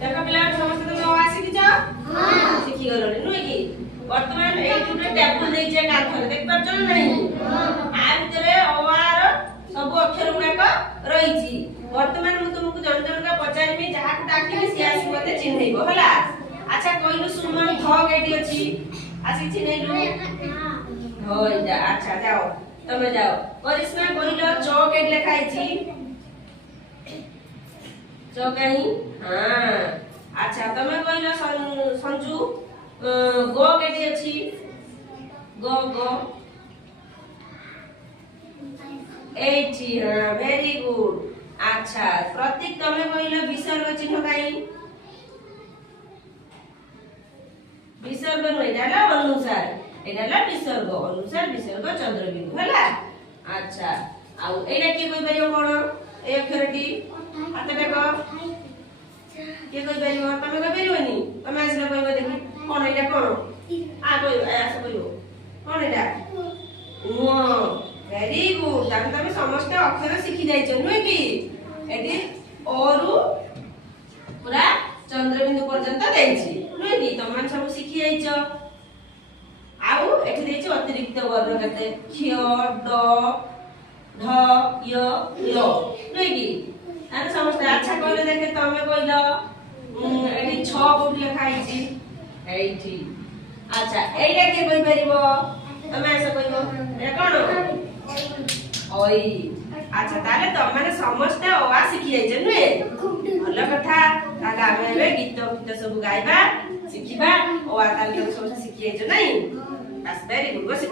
देखो पिला समस्त तुम आ शिखिछ हां शिखि गलनी नुई कि वर्तमान एई टुटे टेबल देइ जे काथरे देख परछ नहीं आ भितरे अवार सब अक्षर गुडा रही छी वर्तमान मु तुमको जन जन का पचारिबी जहा को डाकिबी से आसी मते चिन्हैबो हला अच्छा कहिलु सुमन ध केटी अछि आसी चिन्हैलु होय जा अच्छा जाओ तमे जाओ करिश्मा कहिलो च केट लिखाई छी च कहीं हां अच्छा तमे कहिलो संजू गो केटी अछि गो गो एठी हां वेरी गुड अच्छा प्रतीक तमे कहिलो विसर्ग चिन्ह काई विसर्ग नै डाला अनुसार एडाला विसर्ग अनुसार विसर्ग चंद्रबिंदु हला अच्छा आउ एडा की कोइ परियो कोन ए अक्षरटी हाथ देखो के कोइ परियो तमे कोइ परियोनी तमे आसले कोइ देखि कोन एडा कोन आ कोइ आस कोइ कोन एडा ओ वेरी गुड तमे समस्त अक्षर सिखि जाय छ नुई की एडी ओरु पूरा चंद्रबिंदु पर्यंत देछि नुई की तमे सब सिखि जाय छ आउ एठी देछि अतिरिक्त वर्ण कते क्ष ड ढ य ल नुई की आने समस्त अच्छा कहले देखे तमे कहलो एठी 6 कोट लिखाई छी एठी अच्छा एटा के कहि परिबो तमे ऐसा कहलो ए कोन ओई अच्छा ताले त माने समस्त ओआ सिखि जाय छ नुई भलो कथा ताले आमे एबे गीत सब गाइबा सिखिबा ओआ ताले सब सिखि जाय छ नै That's very good. What's it?